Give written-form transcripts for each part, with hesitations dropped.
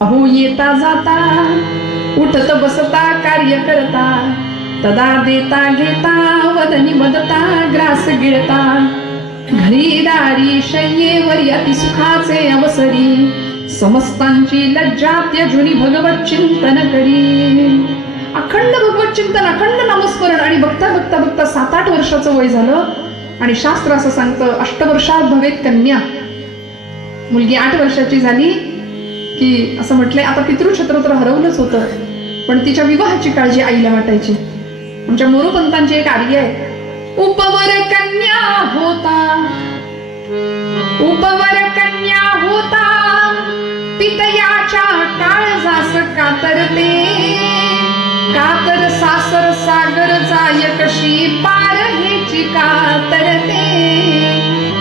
अहो येता जाता उठत बसता कार्य करता तदा देता घेता वदनी मदता ग्रास गिळता घरी दारी शय्येवर अति सुखाचे अवसरी समस्तांची लज्जा त्यजुनी भगवत चिंतन करी. अखंड भगवत चिंतन, अखंड नामस्मरण. आणि बघता बघता बघता 7-8 वर्षाचं वय झालं आणि शास्त्र असं सांगतं 8 वर्षात भवेत कन्या. मुलगी 8 वर्षाची झाली की असं म्हटलंय आता पितृक्षेत्र तर हरवलंच होतं, पण तिच्या विवाहाची काळजी आईला वाटायची. आमच्या मोरोपंतांची एक आर्य आहे, उपवर कन्या होता, उपवर कन्या होता पितयाच्या काळजास कातरते, कातर सासर सागर जाय कशी पार हेची कातरते.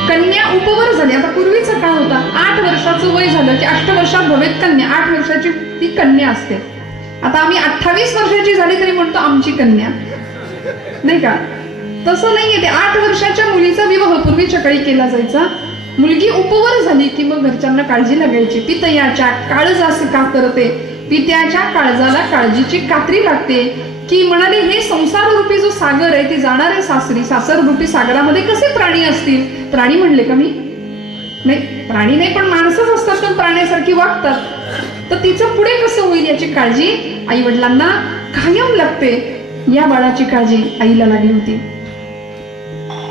कन्या उपवर झाली. आता पूर्वीचा काळ होता 8 वर्षाचं वय झालं की 8 वर्षात भवेत कन्या. 8 वर्षाची ती कन्या असते. आता आम्ही 28 वर्षाची झाली तरी म्हणतो आमची कन्या, नाही का? तसं नाहीये. ते 8 वर्षाच्या मुलीचा विवाह पूर्वीच्या काळी केला जायचा. मुलगी उपवर झाली की मग घरच्यांना काळजी लागायची. पितयाच्या काळजास कातरते, पित्याच्या काळजाला काळजीची कात्री लागते. की म्हणाले हे संसार रूपी जो सागर आहे ती जाणार आहे सासरी. सासर रूपी सागरामध्ये कसे प्राणी असतील? प्राणी म्हणले का मी? नाही, प्राणी नाही, पण माणसंच असतात पण प्राण्यासारखी वागतात. तर तिचं पुढे कसं होईल याची काळजी आई वडिलांना कायम लागते. या बाळाची काळजी आईला लागली होती.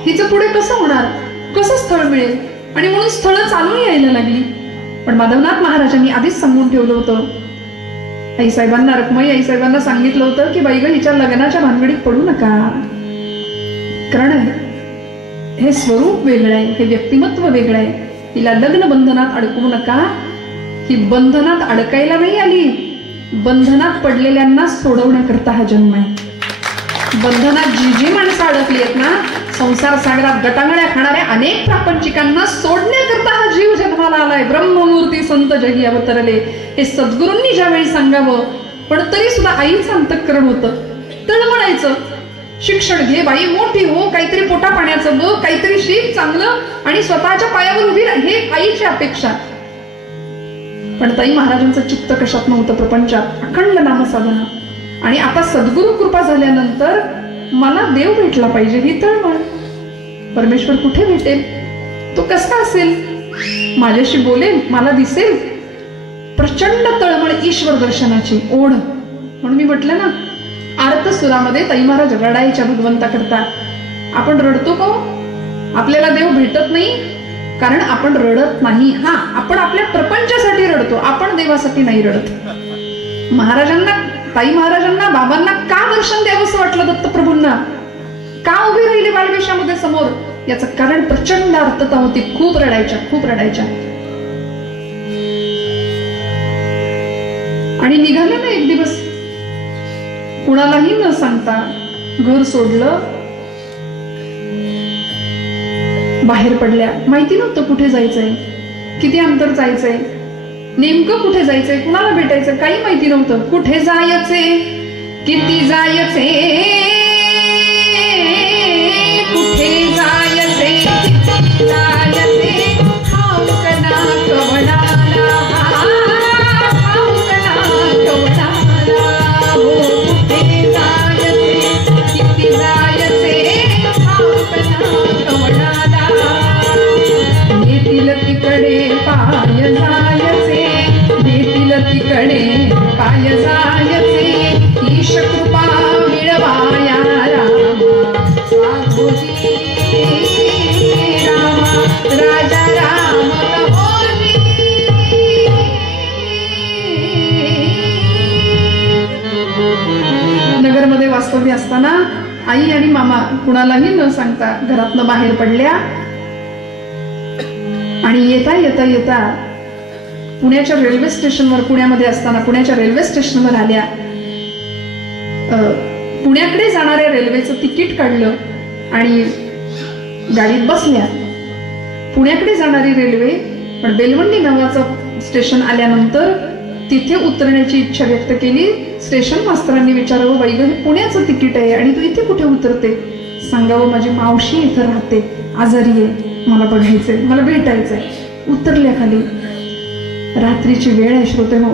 तिचं पुढे कसं होणार, कसं स्थळ मिळेल, आणि म्हणून स्थळ चालून यायला लागली. पण माधवनाथ महाराजांनी आधीच सांगून ठेवलं होतं आईसाहेबांना, रखमाई आईसाहेबांना सांगितलं होतं की बाई ग हिच्या लग्नाच्या भानगडीत पडू नका. कारण हे स्वरूप वेगळं आहे, हे व्यक्तिमत्व वेगळं आहे. हिला लग्न बंधनात अडकवू नका. ही बंधनात अडकायला नाही आली, बंधनात पडलेल्यांना सोडवण्याकरता हा जन्म आहे. बंधनात जी जी माणसं अडकली आहेत ना, संसार सागरात गटांगळ्या खाणाऱ्या अनेक प्रापंचिकांना सोडण्याकरता हा जीव जन्माला आलाय. ब्रह्ममूर्ती संत जगी अवतरले हे सद्गुरूंनी ज्यावेळी सांगावं, पण तरी सुद्धा आईचं अंतःकरण होतं, तळमळायचं. शिक्षण घे बाई, मोठी हो, काहीतरी पोटा पाण्याचं बघ, काहीतरी शिक चांगलं आणि स्वतःच्या पायावर उभी राह, हे आईची अपेक्षा. पण ताई महाराजांचं चित्त कशात नव्हतं? प्रपंचात, अखंड नामसाधना. आणि आता सद्गुरु कृपा झाल्यानंतर मला देव भेटला पाहिजे ही तळमळ. परमेश्वर कुठे भेटेल, तो कसा असेल, माझ्याशी बोलेल, मला दिसेल. प्रचंड तळमळ, ईश्वर दर्शनाची ओढ. म्हणून मी म्हटलं ना, आर्त सुरामध्ये ताई महाराज रडायच्या भगवंता करता. आपण रडतो का? आपल्याला देव भेटत नाही कारण आपण रडत नाही. हा, आपण आपल्या प्रपंचासाठी रडतो, आपण देवासाठी नाही रडत. महाराजांना, ताई महाराजांना, बाबांना का दर्शन द्यावंसं वाटलं दत्तप्रभूंना? का उभी राहिली बालवेशामध्ये समोर? याचं कारण प्रचंड आर्तता होती. खूप रडायच्या, खूप रडायच्या. आणि निघाले ना एक दिवस, कुणालाही न सांगता घर सोडलं, बाहेर पडल्या. माहिती नव्हतं कुठे जायचंय, किती अंतर जायचंय, नेमकं कुठे जायचंय, कुणाला भेटायचं, काही माहिती नव्हतं. कुठे जायचे, किती जायचे, कुठे जायचे, किती जायचे, ठाऊक ना कवनाला, ठाऊक ना कवनाला. हो कुठे जायचे, किती जायचे, ठाऊक ना कवनाला. येतील तिकडे पाय जायचे, येतील तिकडे पाय जायचे, ईश कृपा मिळवाया रामा, साधुजी रामा, राजा राम कहोजी. नगरमध्ये वास्तव्य असताना आई आणि मामा कुणालाही न सांगता घरातनं बाहेर पडल्या. आणि येता येता येता पुण्याच्या रेल्वे स्टेशनवर, पुण्यामध्ये असताना पुण्याच्या रेल्वे स्टेशनवर आल्या. पुण्याकडे जाणाऱ्या रेल्वेचं तिकीट काढलं आणि गाडीत बसल्या. पुण्याकडे जाणारी रेल्वे, पण बेलवंडी नावाचं स्टेशन आल्यानंतर तिथे उतरण्याची इच्छा व्यक्त केली. स्टेशन मास्तरांनी विचारावं, बाई ग हे पुण्याचं तिकीट आहे आणि तू इथे कुठे उतरते? सांगावं, माझी मावशी इथं राहते, आजारी आहे, मला बघायचंय, मला भेटायचंय. उतरल्या खाली. रात्रीची वेळ आहे श्रोते हो.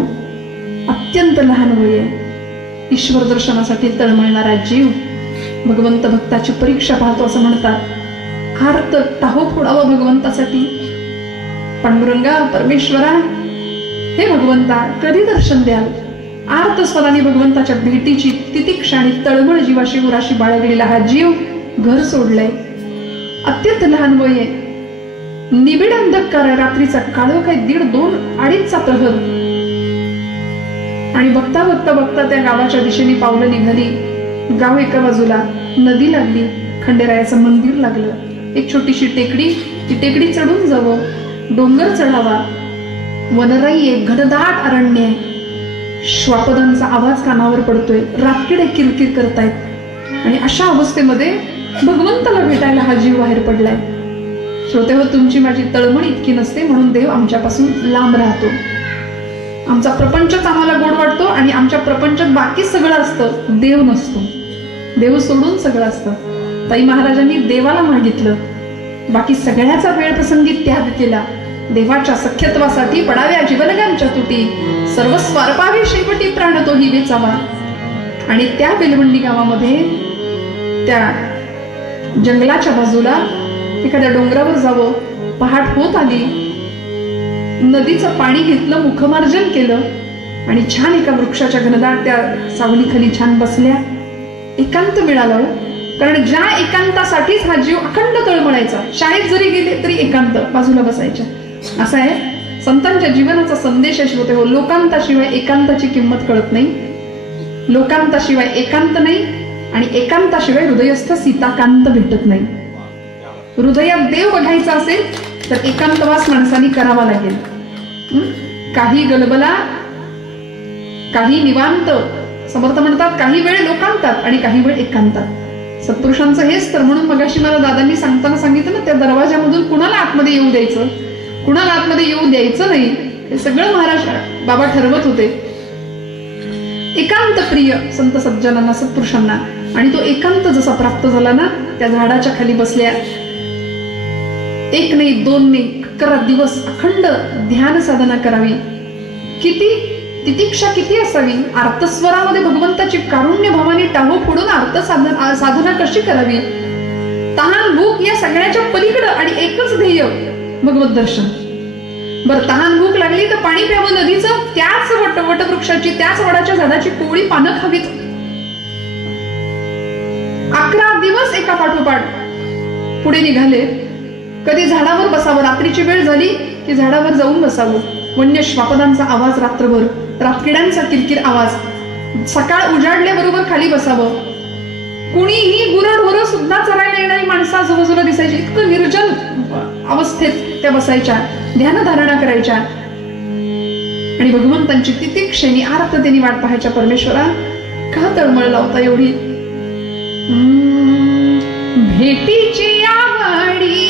अत्यंत लहान वय आहे. ईश्वर दर्शनासाठी तळमळणारा जीव भगवंत भक्ताची परीक्षा पाहतो असं म्हणतात. आर्त टाहो फोडावा भगवंतासाठी. पांडुरंगा, परमेश्वरा, हे भगवंता कधी दर्शन द्याल? आर्त स्वराने भगवंताच्या भेटीची तितिक्षा आणि तळमळ जीवाशी उराशी बाळगलेला हा जीव घर सोडलंय. अत्यंत लहान वय आहे. निबिड अंधकार आहे. रात्रीचा काळोख आहे. 1:30, 2, 2:30चा प्रहर. आणि बघता बघता बघता त्या गावाच्या दिशेने पावलं निघाली. गाव एका बाजूला, नदी लागली, खंडेरायाचं मंदिर लागलं. एक छोटीशी टेकडी, ती टेकडी चढून जावं, डोंगर चढावा. वनराई आहे, घनदाट अरण्य आहे. श्वापदांचा आवाज कानावर पडतोय. रातकिडे किरकिर करतायत. आणि अशा अवस्थेमध्ये भगवंताला भेटायला हा जीव बाहेर पडलाय. श्रोते हो, तुमची माझी तळमळ इतकी नसते म्हणून देव आमच्यापासून लांब राहतो. आमचा प्रपंचच आम्हाला गोड वाटतो आणि आमच्या प्रपंचात बाकी सगळं असतं, देव नसतो. देव सोडून सगळं असतं. ताई महाराजांनी देवाला मागितलं, बाकी सगळ्याचा वेळ प्रसंगी त्याग केला. देवाच्या सख्यत्वासाठी पडाव्या जीवलगांच्या तुटी, सर्व स्वार्पावे शेवटी प्राण तोही वेचावा. आणि त्या बेलवंडी गावामध्ये त्या जंगलाच्या बाजूला एखाद्या डोंगरावर जावं. पहाट होत आली. नदीचं पाणी घेतलं, मुखमार्जन केलं आणि छान एका वृक्षाच्या घनदाट त्या सावलीखाली छान बसल्या. एकांत मिळालं. कारण ज्या एकांतासाठीच हा जीव अखंड तळमळायचा. शाळेत जरी गेले तरी एकांत, बाजूला बसायच्या. असा आहे संतांच्या जीवनाचा संदेश आहे. श्रोते हो, लोकांताशिवाय एकांताची किंमत कळत नाही. लोकांताशिवाय एकांत नाही आणि एकांताशिवाय हृदयस्थ सीताकांत भेटत नाही. हृदयात देव बघायचा असेल तर एकांतवास माणसाने करावा लागेल. काही गलबला, काही निवांत. समर्थ म्हणतात काही वेळ लोकांतात आणि काही वेळ एकांतात. सत्पुरुषांचं हेच तर. म्हणून मगाशी मला दादांनी सांगताना सांगितलं ना, त्या दरवाजामधून कुणाला आतमध्ये येऊ द्यायचं, कुणाला आतमध्ये येऊ द्यायचं नाही, हे सगळं महाराज बाबा ठरवत होते. एकांत प्रिय संत सज्जनांना, सत्पुरुषांना. आणि तो एकांत जसा प्राप्त झाला ना, त्या झाडाच्या खाली बसल्या. 1 नाही 2 नाही 11 दिवस अखंड ध्यान साधना करावी. किती तितिक्षा किती असावी. आर्तस्वरामध्ये भगवंताची कारुण्य भावाने टाहो फोडून आर्त साधना कशी करावी. तहान भूक या सगळ्याच्या पलीकडं आणि एकच ध्येय भगवत दर्शन. बरं, तहान भूक लागली तर पाणी प्यावं नदीचं, त्याच वटवृक्षाची, त्याच वडाच्या झाडाची कोवळी पानं खावीत. 11 दिवस एका पाठोपाठ पुढे निघाले. कधी झाडावर बसावं, रात्रीची वेळ झाली की झाडावर जाऊन बसावं. वन्य श्वापदांचा आवाज रात्रभर, रातकिड्यांचा किरकिर आवाज. सकाळ उजाडल्याबरोबर खाली बसावं. कुणीही गुरढोरं सुद्धा चरायला येणारी माणसं आजूबाजूला दिसायची. इतकं निर्जन अवस्थेत त्या बसायच्या, ध्यानधारणा करायच्या आणि भगवंतांची तितिक्षेने आर्ततेने वाट पाहायच्या. परमेश्वरा, का तळमळ लावता एवढी? भेटीची आवडी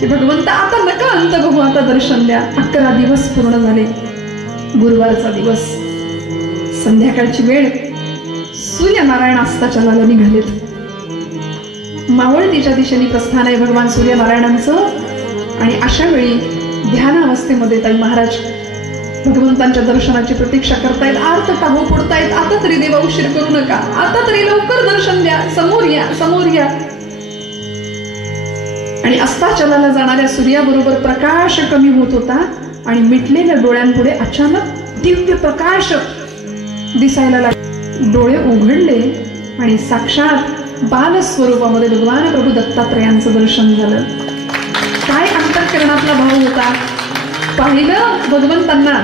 की भगवंता आता नका अंत बघू, आता दर्शन द्या. 11 दिवस पूर्ण झाले. गुरुवारचा दिवस, संध्याकाळची वेळ. सूर्यनारायण अस्ताच्या लाला निघालेत. मावळतीच्या दिशेने प्रस्थान आहे भगवान सूर्यनारायणांचं. आणि अशा वेळी ध्यान अवस्थेमध्ये ताई महाराज भगवंतांच्या दर्शनाची प्रतीक्षा करतायत, आर्त टाहो पडतायत, आता तरी देवा उशीर करू नका, आता तरी लवकर दर्शन द्या, समोर या, समोर या. आणि अस्ताचलाला जाणाऱ्या सूर्याबरोबर प्रकाश कमी होत होता आणि मिटलेल्या डोळ्यांपुढे अचानक दिव्य प्रकाश दिसायला लागले. डोळे उघडले आणि साक्षात बाल स्वरूपामध्ये भगवान प्रभू दत्तात्रयांचं दर्शन झालं. काय अंतःकरणातला भाव होता पाहिलं भगवंतांना.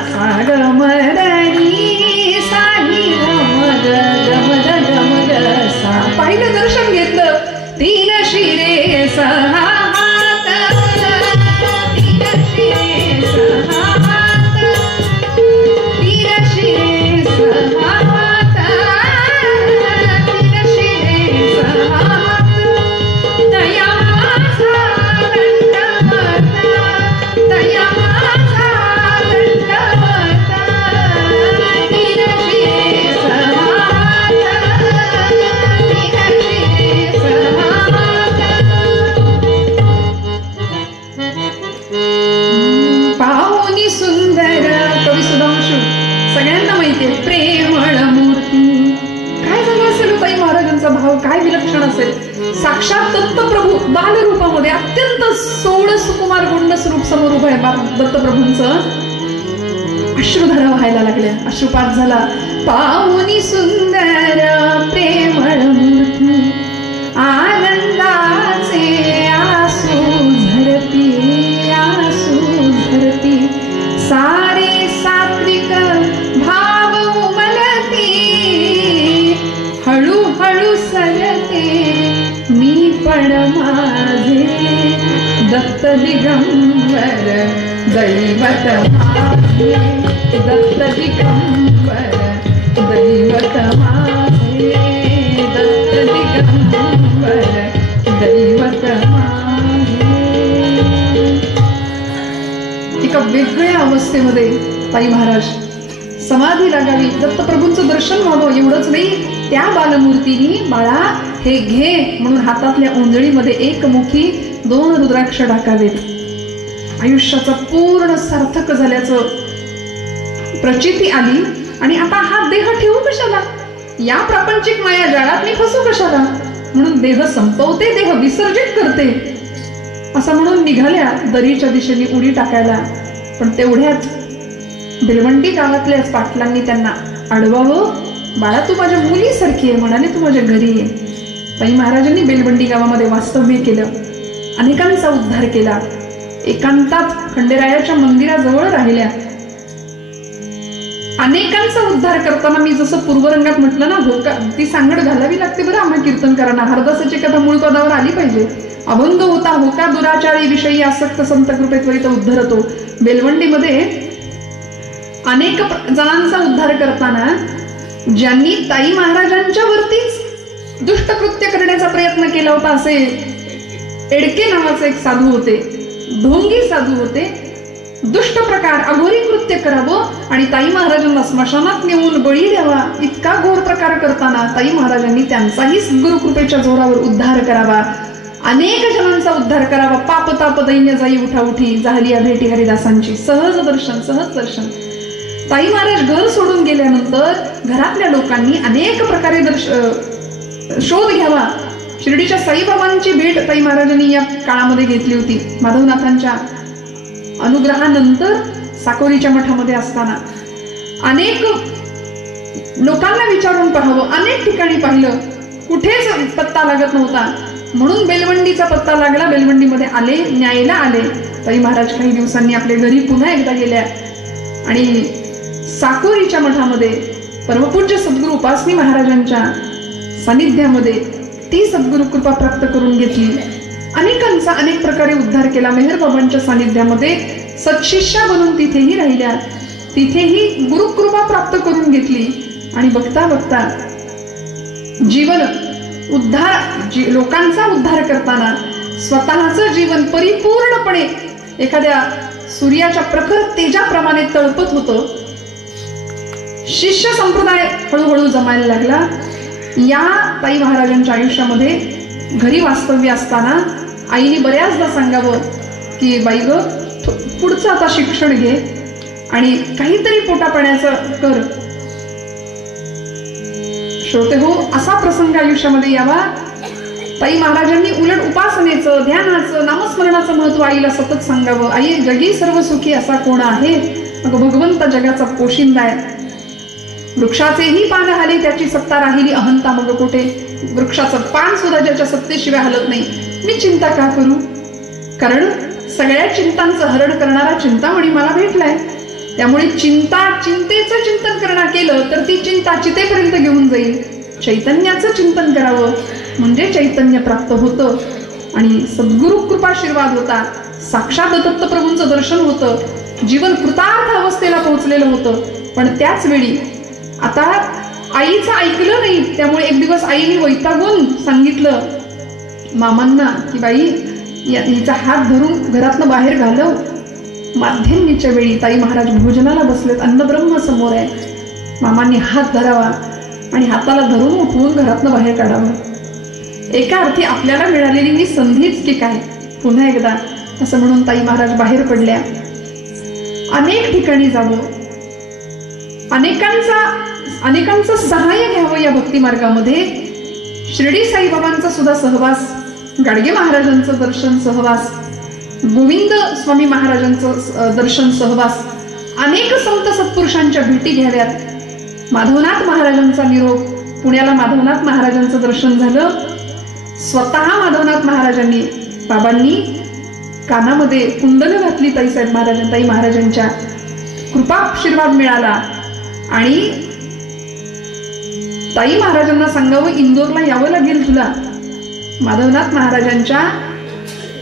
पाहिलं, दर्शन घेतलं. तीन शिरे सहा काय विलक्षण असेल. साक्षात दत्तप्रभू बालरूपामध्ये अत्यंत सोळ सुकुमार गुंड स्वरूप समोर उभं आहे. दत्तप्रभूंचं अश्रुधारा व्हायला लागल्या, अश्रुपात झाला. पाहुनी सुंदर प्रेमळ मूर्ती, आनंदाचे आसू झरती, आसू झरती, सारे सात्विक भाव उमलती, हळूहळू सरते मी पण माझे दत्त दिगंबर दैवत माझे, दत्त दिगंबर दैवत माझे, दत्त दिगंबर दैवत माझे. एका वेगळ्या अवस्थेमध्ये ताई महाराज समाधी लागावी, दत्तप्रभूंचं दर्शन व्हावं एवढंच नाही, त्या बालमूर्तीनी बाळा हे घे म्हणून हातातल्या ओंजळीमध्ये एकमुखी 2 रुद्राक्ष टाकावेत. आयुष्याचं पूर्ण सार्थक झाल्याचं प्रचिती आली. आणि आता हा देह ठेवू कशाला, या प्रापंचिक माया जाळात मी फसू कशाला, म्हणून देह संपवते, देह विसर्जित करते असं म्हणून निघाल्या दरीच्या दिशेने उडी टाकायला. पण तेवढ्यात बेलवंडी गावातल्याच पाटलांनी त्यांना अडवावं. बाळा तू माझ्या मुलीसारखी आहे म्हणाले, तू माझ्या घरी ये. ताई महाराजांनी बेलवंडी गावामध्ये वास्तव्य केलं, अनेकांचा उद्धार केला. एकांतात खंडेरायाच्या मंदिराजवळ राहिल्या. अनेकांचा उद्धार करताना मी जसं पूर्वरंगात म्हटलं ना, होका ती सांगड घालावी लागते बरं आम्हा कीर्तनकारांना. हरदासाची कथा मूळ पदावर आली पाहिजे. अभंग होता होका दुराचारी विषयी आसक्त संत कृपे त्वरित उद्धारतो. बेलवंडीमध्ये अनेक जणांचा उद्धार करताना ज्यांनी ताई महाराजांच्या वरतीच दुष्टकृत्य करण्याचा प्रयत्न केला होता असे एडके नावाचे एक साधू होते, ढोंगी साधू होते. दुष्ट प्रकार अघोरी कृत्य करावं आणि ताई महाराजांना स्मशानात नेऊन बळी द्यावा इतका घोर प्रकार करताना ताई महाराजांनी त्यांचाही गुरुकृपेच्या जोरावर उद्धार करावा, अनेक जणांचा उद्धार करावा. पाप ताप दैन्य जाई उठाउठी, झाली या भेटी हरिदासांची. सहज दर्शन, सहज दर्शन. ताई महाराज घर सोडून गेल्यानंतर घरातल्या लोकांनी अनेक प्रकारे शोध घ्यावा. शिर्डीच्या साईबाबांची भेट ताई महाराजांनी या काळामध्ये घेतली होती. माधवनाथांच्या अनुग्रहानंतर साकोरीच्या मठामध्ये असताना अनेक लोकांना विचारून पाहावं. अनेक ठिकाणी पाहिलं, कुठेच पत्ता लागत नव्हता. म्हणून बेलवंडीचा पत्ता लागला. बेलवंडीमध्ये आले, न्यायला आले. ताई महाराज काही दिवसांनी आपल्या घरी पुन्हा एकदा गेल्या आणि साकोरीच्या मठामध्ये परमपूज्य सद्गुरू उपासनी महाराजांच्या सानिध्यामध्ये ती सद्गुरू कृपा प्राप्त करून घेतली. अनेकांचा अनेक प्रकारे उद्धार केला. मेहरबाबांच्या सानिध्यामध्ये सत्शिष्या बनून तिथेही राहिल्या, तिथेही गुरुकृपा प्राप्त करून घेतली. आणि बघता बघता जीवन उद्धार, लोकांचा उद्धार करताना स्वतःचं जीवन परिपूर्णपणे एखाद्या सूर्याच्या प्रखर तेजाप्रमाणे तळपत होतं. शिष्य संप्रदाय हळूहळू जमायला लागला. या ताई महाराजांच्या आयुष्यामध्ये घरी वास्तव्य असताना आईने बऱ्याचदा सांगावं की बाई ग पुढचं आता शिक्षण घे, आणि काहीतरी पोटापाण्याचं कर. श्रोते हो, असा प्रसंग आयुष्यामध्ये यावा. ताई महाराजांनी उलट उपासनेचं, ध्यानाचं, नामस्मरणाचं महत्व आईला सतत सांगावं. आई, जगी सर्व सुखी असा कोण आहे? मग भगवंत जगाचा पोशिंदा आहे. वृक्षाचेही पान हले त्याची सत्ता राहिली, अहंता मग कोठे. वृक्षाचं पान सुद्धा ज्याच्या सत्तेशिवाय हलत नाही, मी चिंता का करू? कारण सगळ्या चिंतांचं हरण करणारा चिंतामणी मला भेटलाय. त्यामुळे चिंतेचं चिंतन करणं केलं तर ती चिंता चितेपर्यंत घेऊन जाईल. चैतन्याचं चिंतन करावं म्हणजे चैतन्य प्राप्त होतं आणि सद्गुरु कृपाशीर्वाद होता. साक्षात दत्तप्रभूंचं दर्शन होतं. जीवन कृतार्थ अवस्थेला पोहोचलेलं होतं. पण त्याच वेळी आता आईचं ऐकलं नाही. त्यामुळे एक दिवस आईने वैतागून सांगितलं मामांना की बाई, हिचा हात धरून घरातनं बाहेर घालव. माध्यमिकच्या वेळी ताई महाराज भोजनाला बसलेत, अन्नब्रह्म समोर आहे. मामांनी हात धरावा आणि हाताला धरून उठवून घरातनं बाहेर काढावं. एका अर्थी आपल्याला मिळालेली ही संधीच की काय, पुन्हा एकदा असं म्हणून ताई महाराज बाहेर पडल्या. अनेक ठिकाणी जावं, अनेकांचं सहाय्य घ्यावं या भक्ती मार्गामध्ये. शिर्डी साईबाबांचा सुद्धा सहवास, गाडगे महाराजांचं दर्शन सहवास, गोविंद स्वामी महाराजांचं दर्शन सहवास, अनेक संत सत्पुरुषांच्या भेटी घ्याव्यात. माधवनाथ महाराजांचा निरोप, पुण्याला माधवनाथ महाराजांचं दर्शन झालं. स्वतः माधवनाथ महाराजांनी, बाबांनी कानामध्ये कुंडल घातली ताई महाराजांच्या. कृपाशीर्वाद मिळाला आणि ताई महाराजांना सांगावं इंदोरला यावं लागेल तुला. माधवनाथ महाराजांच्या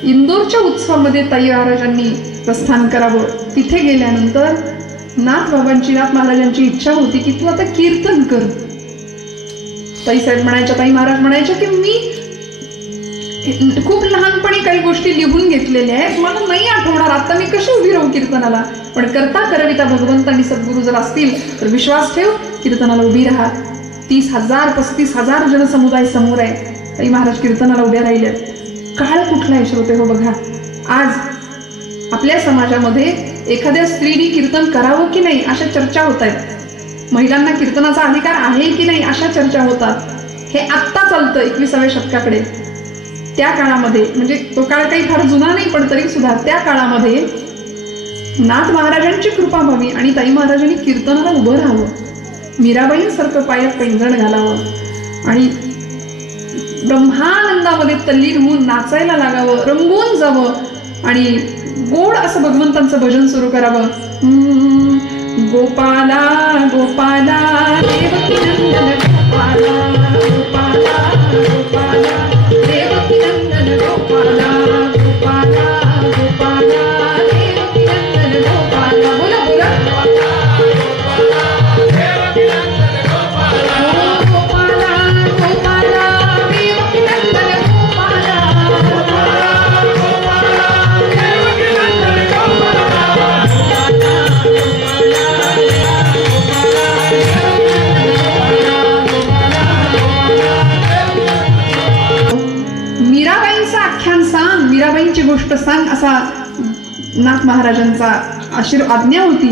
इंदोरच्या उत्सवामध्ये ताई महाराजांनी प्रस्थान करावं. तिथे गेल्यानंतर नाथ महाराजांची इच्छा होती की तू आता कीर्तन कर. ताई महाराज म्हणायच्या की मी खूप लहानपणी काही गोष्टी लिहून घेतलेल्या आहेत, मला नाही आठवणार आता मी कशी उभी राहू कीर्तनाला. पण करता करविता भगवंतांनी सद्गुरू जर असतील तर विश्वास ठेव, कीर्तनाला उभी राहा. 30,000-35,000 जनसमुदाय समोर आहे. ताई महाराज कीर्तनाला उभ्या राहिल्या. काळ कुठला आहे श्रोते हो बघा. आज आपल्या समाजामध्ये एखाद्या स्त्रीने कीर्तन करावं की नाही अशा चर्चा होत आहेत. महिलांना कीर्तनाचा अधिकार आहे की नाही अशा चर्चा होतात. हे आत्ता चालतं 21व्या शतकाकडे. त्या काळामध्ये, म्हणजे तो काळ काही फार जुना नाही पण तरी सुद्धा त्या काळामध्ये नाथ महाराजांची कृपा व्हावी आणि ताई महाराजांनी कीर्तनाला उभं राहावं, मीराबाईंसारखं पायात पैंजण घालावं आणि ब्रह्मानंदामध्ये तल्लीन होऊन नाचायला लागावं, रंगून जावं आणि गोड असं भगवंतांचं भजन सुरू करावं. गोपाला गोपाला देवकी नंदन गोपाला गोपाला गोपाला देवकी नंदन गोपाला गोपाला गोपाला देवकी नंदन गोपाला. बोला बोला मीराबाईंची गोष्ट सांग असा नाथ महाराजांचा आज्ञा होती.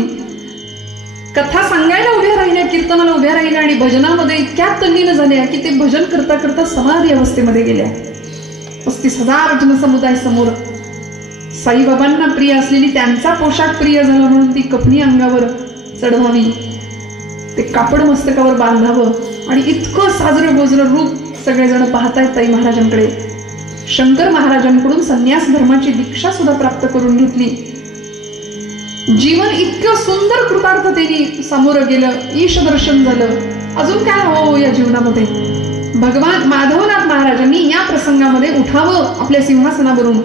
कथा सांगायला उभ्या राहिल्या, कीर्तनाला उभ्या राहिल्या आणि भजनामध्ये इतक्या तल्लीन झाल्या की ते भजन करता करता समाधी अवस्थेमध्ये गेल्या. 35,000 जनसमुदाय समोर साईबाबांना प्रिय असलेली त्यांचा पोशाख प्रिय झाला म्हणून ती कपनी अंगावर चढवावी, ते कापड मस्तकावर बांधावं आणि इतकं साजरं गोजरं रूप सगळेजण पाहतायत ताई महाराजांकडे. शंकर महाराजांकडून संन्यास धर्माची दीक्षा सुद्धा प्राप्त करून घेतली. जीवन इतकं सुंदर कृतार्थतेने समोर गेलं, ईश दर्शन झालं. अजून काय हवं या जीवनामध्ये? भगवान माधवनाथ महाराजांनी या प्रसंगामध्ये उठावं आपल्या सिंहासनावरून,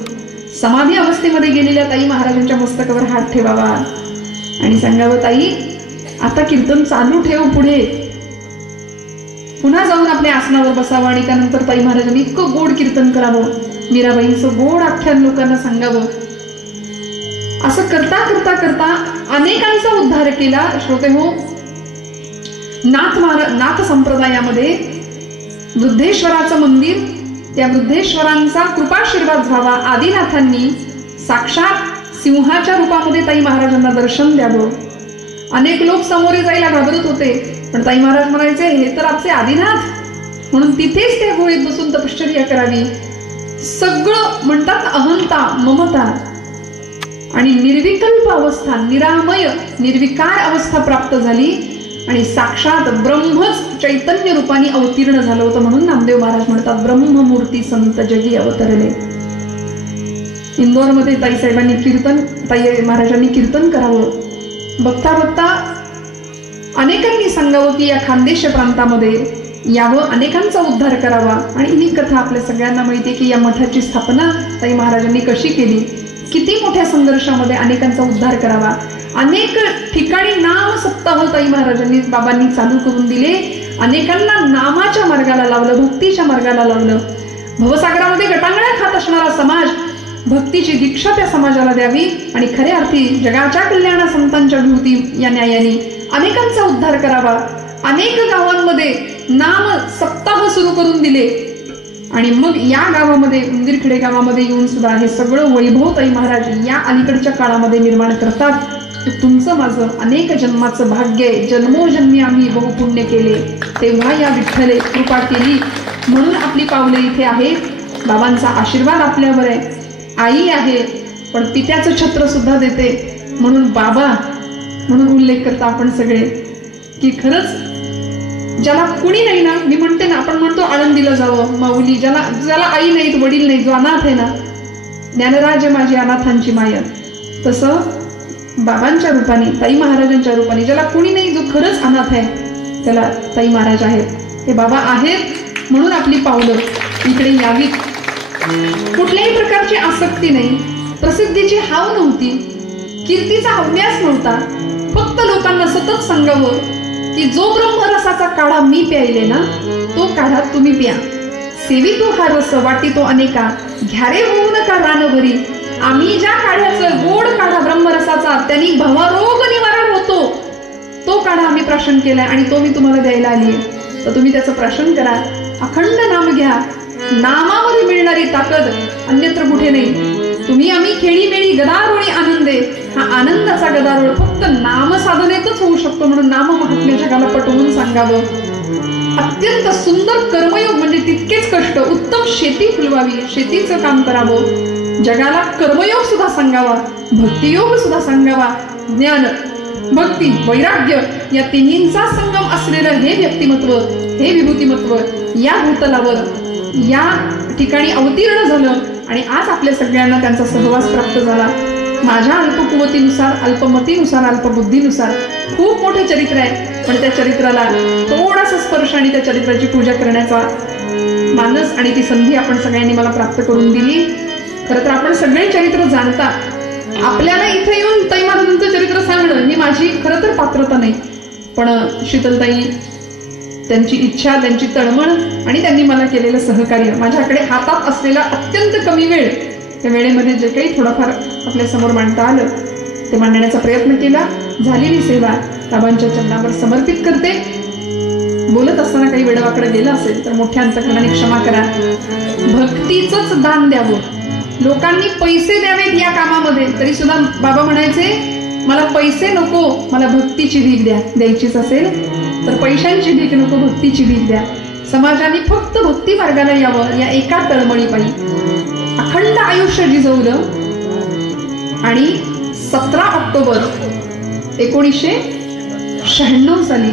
समाधी अवस्थेमध्ये गेलेल्या ताई महाराजांच्या मस्तकावर हात ठेवावा आणि सांगावं ताई आता कीर्तन चालू ठेव पुढे. पुन्हा जाऊन आपल्या आसनावर बसावं आणि त्यानंतर ताई महाराजांनी इतकं गोड कीर्तन करावं, मीराबाईंचं गोड आख्यान लोकांना सांगावं. असं करता करता करता अनेकांचा उद्धार केला. श्रोते हो, नाथ संप्रदायामध्ये वृद्धेश्वराचं मंदिर, त्या वृद्धेश्वरांचा कृपाशीर्वाद व्हावा. आदिनाथांनी साक्षात सिंहाच्या रूपामध्ये ताई महाराजांना दर्शन द्यावं अनेक लोक समोरे जायला घाबरत होते, पण ताई महाराज म्हणायचे हे तर आपले आदिनाथ, म्हणून तिथेच त्या गुहेत बसून तपश्चर्या करावी. सगळं म्हणतात अहंता, ममता आणि निर्विकल्प अवस्था, निरामय निर्विकार अवस्था प्राप्त झाली आणि साक्षात ब्रह्मच चैतन्य रूपाने अवतीर्ण झालं होतं. म्हणून नामदेव महाराज म्हणतात ब्रह्ममूर्ती संत जगी अवतरले. इंदोरमध्ये ताई महाराजांनी कीर्तन करावं. बघता बघता अनेकांनी सांगावं की या खानदेश प्रांतामध्ये यावं, अनेकांचा उद्धार करावा. आणि ही कथा आपल्या सगळ्यांना माहिती की या मठाची स्थापना ताई महाराजांनी कशी केली, किती मोठ्या संघर्षामध्ये अनेकांचा उद्धार करावा. अनेक ठिकाणी नाम सप्ताह ताई महाराजांनी बाबांनी चालू करून दिले. अनेकांना नामाच्या मार्गाला लावलं, भक्तीच्या मार्गाला लावलं. भवसागरामध्ये गटांगळ्या खात असणारा समाज भक्तीची दीक्षा त्या समाजाला द्यावी आणि खऱ्या अर्थी जगाच्या कल्याणा संतांच्या भूती या न्यायाने अनेकांचा उद्धार करावा. अनेक गावांमध्ये नाम सप्ताह सुरू करून दिले आणि मग या गावामध्ये उंदीरखेडे गावामध्ये येऊन सुद्धा हे सगळं वैभव ताई महाराज या अलीकडच्या काळामध्ये निर्माण करतात. तुमचं माझं अनेक जन्माचं भाग्य आहे, जन्मोजन्मी आम्ही बहुपुण्य केले, तेव्हा या विठ्ठले कृपा केली म्हणून आपली पावले इथे आहेत. बाबांचा आशीर्वाद आपल्यावर आहे. आई आहे पण पित्याचं छत्र सुद्धा देते, म्हणून बाबा म्हणून उल्लेख करता आपण सगळे की खरंच ज्याला कुणी नाही ना, मी म्हणते ना, आपण म्हणतो आळंदीला जावं माऊली, ज्याला आई नाही, वडील नाही, जो अनाथ आहे ना, ज्ञानराज माझी अनाथांची माया, तसं बाबांच्या रूपाने ताई महाराजांच्या रूपाने ज्याला कुणी नाही, जो खरंच अनाथ आहे त्याला ताई महाराज आहेत. ते बाबा आहेत म्हणून आपली पावलं इकडे यावीत. कुठल्याही प्रकारची आसक्ती नाही, प्रसिद्धीची हाव नव्हती, कीर्तीचा हव्यास नव्हता. फक्त लोकांना सतत सांगावं की जो ब्रह्मरसाचा काढा मी प्यायले ना, तो काढा तुम्ही प्या. सेवी तो हा रस वाटी तो अनेका, घ्यारे होऊ नका रानभरी. आम्ही ज्या काढ्याचं गोड काढा ब्रह्मरसाचा त्यांनी भवरोग निवारण होतो, तो काढा आम्ही प्राशन केलाय आणि तो मी तुम्हाला द्यायला आलीय. तर तुम्ही त्याचं प्राशन करा, अखंड नाम घ्या. नामामध्ये मिळणारी ताकद अन्यत्र कुठे नाही. तुम्ही आम्ही खेळीमेळी गदारोळी आनंदे, हा आनंदाचा गदारोळ फक्त नाम साधनेतच होऊ शकतो. म्हणून नाम महात्म्य जगाला पटवून सांगावं. अत्यंत सुंदर कर्मयोग म्हणजे तितकेच कष्ट, उत्तम शेती फुलवावी, शेतीचं काम करावं. जगाला कर्मयोग सुद्धा सांगावा, भक्तियोग सुद्धा सांगावा. ज्ञान भक्ती वैराग्य या तिन्हींचा संगम असलेलं हे व्यक्तिमत्व, हे विभूतिमत्व या भूतलावर या ठिकाणी अवतीर्ण झालं आणि आज आपल्या सगळ्यांना त्यांचा सहवास प्राप्त झाला. माझ्या अल्पकुवतीनुसार, अल्पमतीनुसार, अल्पबुद्धीनुसार खूप मोठे चरित्र आहे, पण त्या चरित्राला थोडासा स्पर्श आणि त्या चरित्राची पूजा करण्याचा मानस आणि ती संधी आपण सगळ्यांनी मला प्राप्त करून दिली. खरं तर आपण सगळे चरित्र जाणता, आपल्याला इथे येऊन ताई महाराजांचं चरित्र सांगणं ही माझी खरं तर पात्रता नाही, पण शीतलताई त्यांची इच्छा, त्यांची तळमळ आणि त्यांनी मला केलेलं सहकार्य, माझ्याकडे हातात असलेला अत्यंत कमी वेळ, त्या वेळेमध्ये जे काही थोडंफार आपल्या समोर मांडता आलं ते मांडण्याचा प्रयत्न केला. झालेली सेवा बाबांच्या चरणावर समर्पित करते. बोलत असताना काही वेळाकडे गेलं असेल तर मोठ्या अंतकरणाने क्षमा करा. भक्तीचंच दान द्यावं. लोकांनी पैसे द्यावेत या कामामध्ये, तरी सुद्धा बाबा म्हणायचे मला पैसे नको, मला भक्तीची भीक द्या. द्यायचीच असेल तर पैशांची भीक नको, भक्तीची भीक द्या. समाजाने फक्त भक्ती मार्गाला यावं या एका तळमळीपायी अखंड आयुष्य जिजवलं. आणि 17 ऑक्टोबर 1996 साली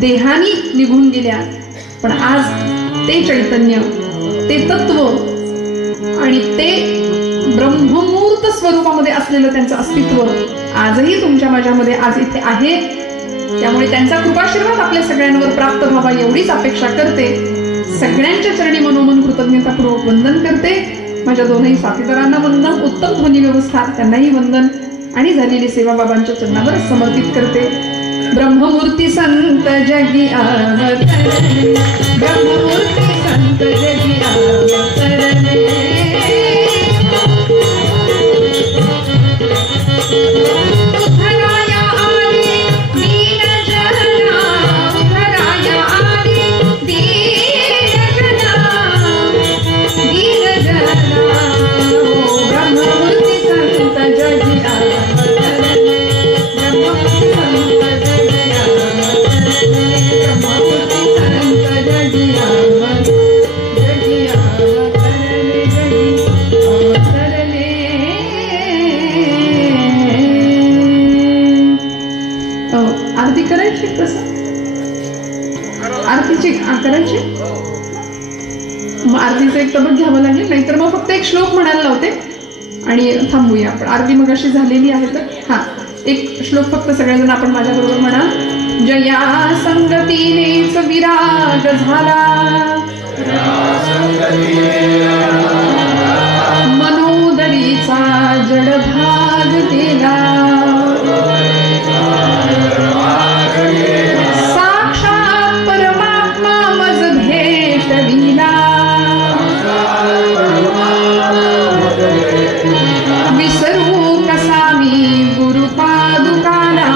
देहानी निघून गेल्या, पण आज ते चैतन्य, ते तत्व आणि ते ब्रह्ममूर्त स्वरूपामध्ये असलेलं त्यांचं अस्तित्व आजही तुमच्या माझ्यामध्ये आज इथे आहे. त्यामुळे त्यांचा कृपाशीर्वाद आपल्या सगळ्यांवर प्राप्त व्हावा एवढीच अपेक्षा करते. सगळ्यांच्या चरणी मनोमन कृतज्ञतापूर्वक वंदन करते. माझ्या दोनही साथीदारांना वंदन, उत्तम ध्वनी व्यवस्था त्यांनाही वंदन आणि झालेली सेवा बाबांच्या चरणावर समर्पित करते. ब्रह्ममूर्ती संत जगी अवतरले, ब्रह्ममूर्ती संत जगी अवतरले. ब्रह्ममूर्ती संत जगी अवतरले, ब्रह्ममूर्ती आरती करायची कसं आरतीची करायची मग आरतीचं एक तबक घ्यावं लागेल नाहीतर मग फक्त एक श्लोक म्हणायला लावते आणि थांबूया आपण आरती मग अशी झालेली आहे तर हा एक श्लोक फक्त सगळेजण आपण माझ्याबरोबर म्हणा जया संगतीनेच विराग झाला मनोदरीचा जडभाग केला साक्षात परमात्मा मज भेटविला विसरू कसा मी गुरुपादुकाला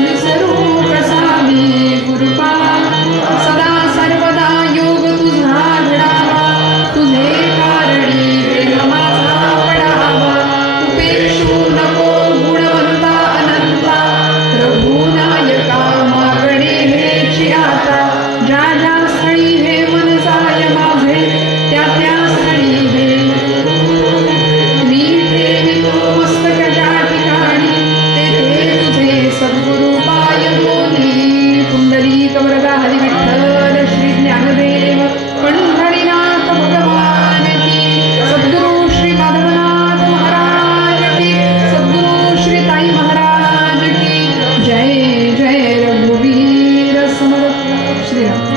विसरू कसा मी गुरुपाद सदा सर्वदा योग तुझा घडावा तुझे कारणी प्रेम माझा पडावा उपेक्षू नको गुणवंता अनंता प्रभू नायका मागणे हेची आता ज्या ज्या स्थळी हे मन जाय माझे त्या त्या स्थळी हे मी ठेवितो मस्तक ज्या ठिकाणी तेथे तुझे सद्गुरु पाय दोन्ही पुंडलिक वरदा हरी विठ्ठल श्री ज्ञानदेव पंढरीनाथ भगवान की सद्गुरु श्री माधवनाथ महाराज की सद्गुरु श्री ताई महाराज की जय जय रघुवीर समर्थ श्रीराम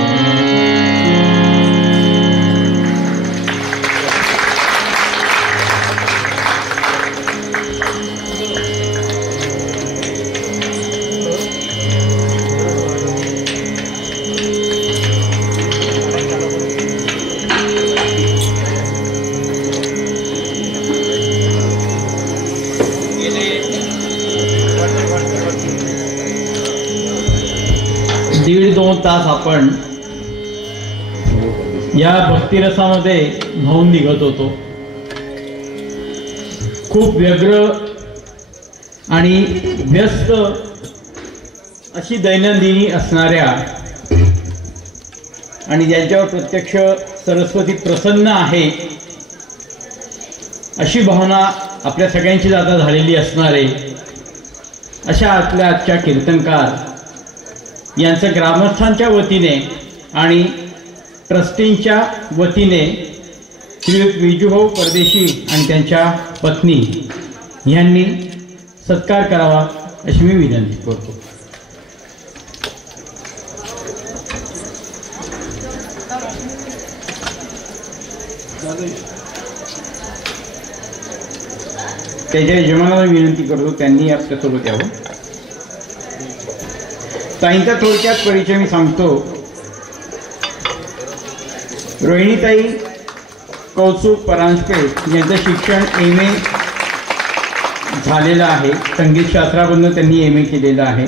दीड दोन तास आपण या भक्तिरसामध्ये भावून निघत होतो. खूप व्यग्र आणि व्यस्त अशी दैनंदिनी असणाऱ्या आणि ज्यांच्यावर प्रत्यक्ष सरस्वती प्रसन्न आहे अशी भावना आपल्या सगळ्यांची आता झालेली असणारे अशा आपल्या आजच्या कीर्तनकार यांचं ग्रामस्थांच्या वतीने आणि ट्रस्टींच्या वतीने श्री विजूभाऊ परदेशी आणि त्यांच्या पत्नी यांनी सत्कार करावा अशी मी विनंती करतो. त्याच्या यजमानाला विनंती करतो त्यांनी आपल्यासोबत यावं. ताईंचा थोडक्यात परिचय मी सांगतो. रोहिणीताई कौतुक परांजपे यांचं शिक्षण MA झालेलं आहे. संगीतशास्त्रामधून त्यांनी MA केलेलं आहे.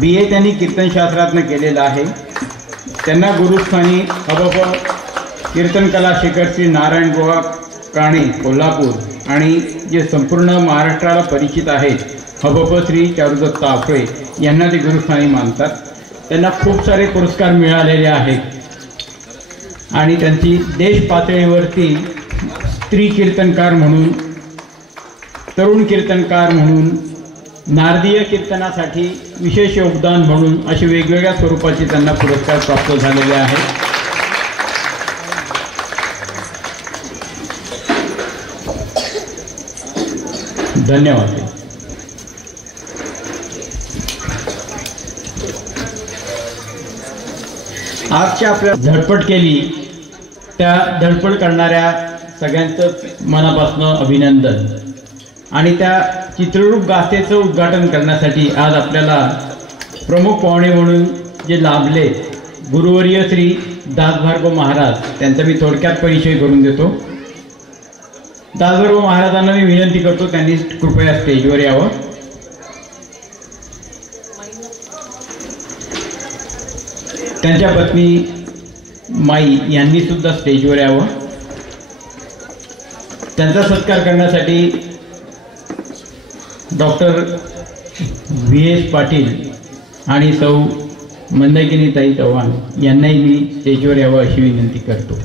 BA त्यांनी कीर्तनशास्त्रातनं केलेलं आहे. त्यांना गुरुस्थानी हबप कीर्तन कला शिखर श्री नारायण गोवा काणे कोल्हापूर आणि जे संपूर्ण महाराष्ट्राला परिचित आहेत हबप श्री चारुदत्त ताफळे यांना ते गुरुस्थानी मानतात. त्यांना खूप सारे पुरस्कार मिळालेले आहेत आणि त्यांची देश पातळीवरती स्त्री कीर्तनकार म्हणून, तरुण कीर्तनकार म्हणून, नारदीय कीर्तनासाठी विशेष योगदान म्हणून असे वेगवेगळ्या स्वरूपाचे त्यांना पुरस्कार प्राप्त झालेले आहेत. धन्यवाद. आजच्या आपल्या धडपड केली त्या धडपड करणाऱ्या सगळ्यांचं मनापासून अभिनंदन. आणि त्या चित्ररूप गाथेचं उद्घाटन करण्यासाठी आज आपल्याला प्रमुख पाहुणे म्हणून जे लाभले गुरुवर्य श्री दासभार्गव महाराज त्यांचा मी थोडक्यात परिचय करून देतो. दासभार्गव महाराजांना मी विनंती करतो त्यांनी कृपया स्टेजवर यावं. त्यांच्या पत्नी माई यांनी सुद्धा स्टेजवर यावं. त्यांचा सत्कार करण्यासाठी डॉक्टर VS पाटील आणि सौ मंदाकिनीताई चव्हाण यांनाही मी स्टेजवर यावं अशी विनंती करतो.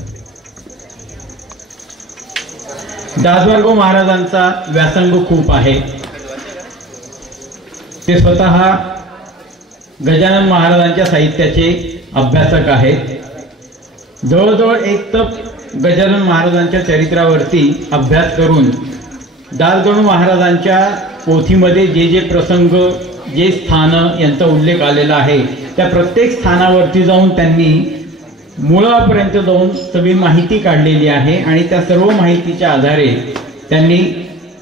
दासभार्गव महाराजांचा व्यासंग खूप आहे. ते स्वतः गजानन महाराजांच्या साहित्याचे अभ्यासक आहेत. जवळजवळ एक तप गजानन महाराजांच्या चरित्रावरती अभ्यास करून दासगणू महाराजांच्या पोथीमध्ये जे जे प्रसंग, जे स्थान यांचा उल्लेख आलेला आहे त्या प्रत्येक स्थानावरती जाऊन त्यांनी मुळापर्यंत जाऊन सगळी माहिती काढलेली आहे आणि त्या सर्व माहितीच्या आधारे त्यांनी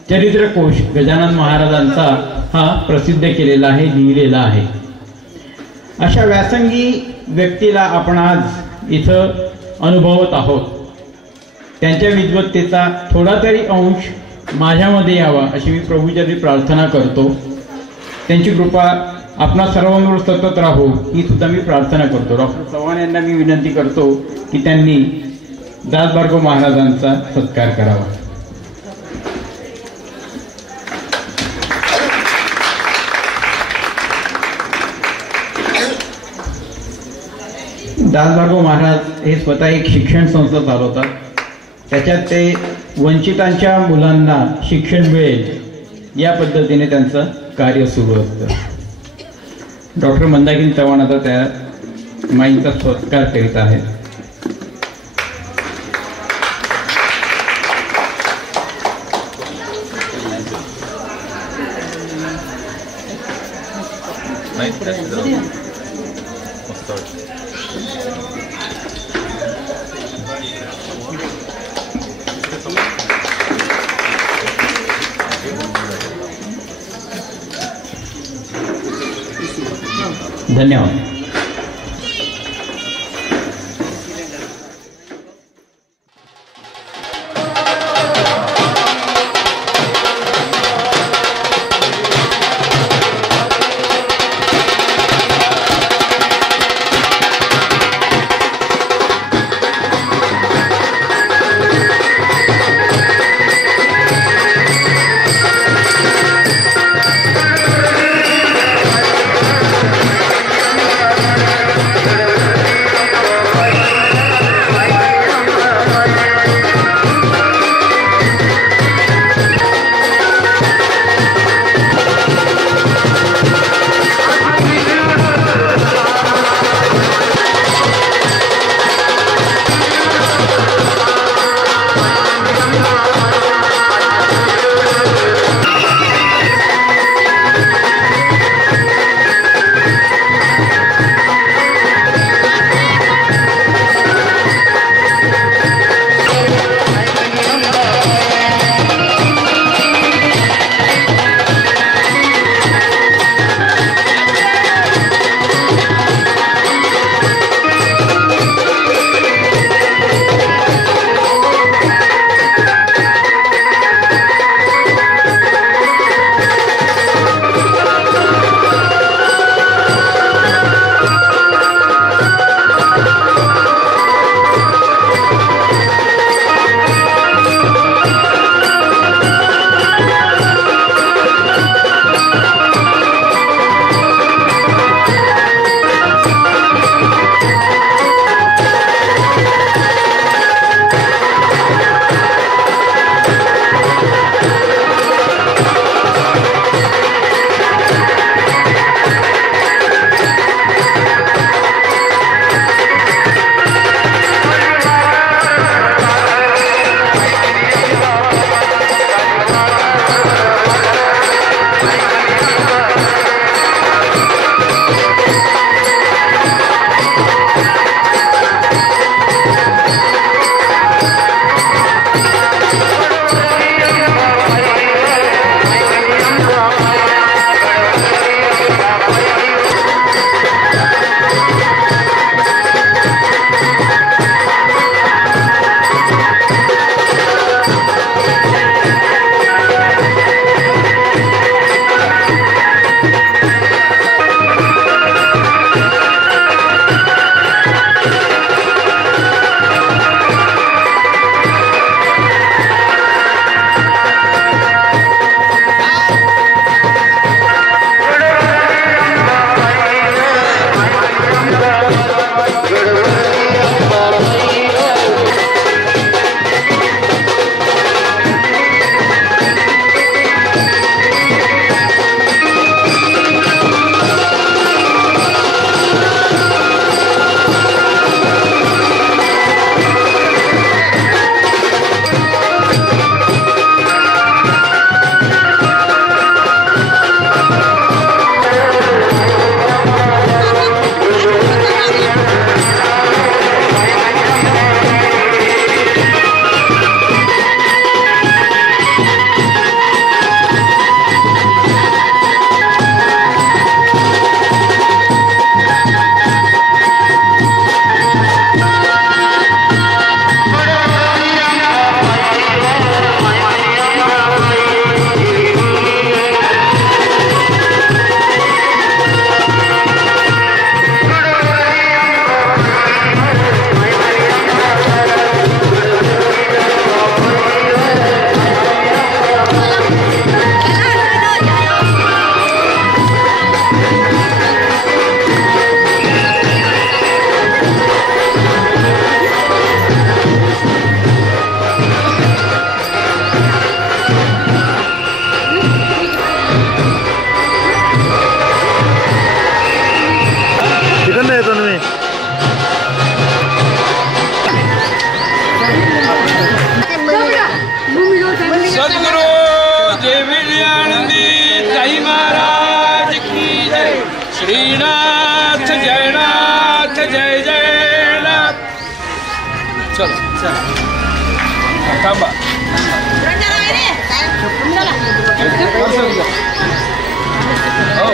चरित्रकोश गजानन महाराजांचा हा प्रसिद्ध केलेला आहे, लिहिलेला आहे. अशा व्यासंगी व्यक्तीला आपण आज इथं अनुभवत आहोत. त्यांच्या विद्वत्तेचा थोडा तरी अंश माझ्यामध्ये यावा अशी मी प्रभूचरणी प्रार्थना करतो. त्यांची कृपा आपणा सर्वांवर सतत राहो ही सुद्धा मी प्रार्थना करतो. डॉक्टर चव्हाण यांना मी विनंती करतो की त्यांनी दासबारगो महाराजांचा सत्कार करावा. दासबारगो महाराज हे स्वतः एक शिक्षण संस्था चालवतात. त्याच्यात ते वंचितांच्या मुलांना शिक्षण मिळेल या पद्धतीने त्यांचं कार्य सुरू असतं. डॉक्टर मंदाकिनी चव्हाण आता त्या माईंचा सत्कार करीत आहेत. धन्यवाद. जयनाथ जय जयनाथ. चलो चला थांबा. हो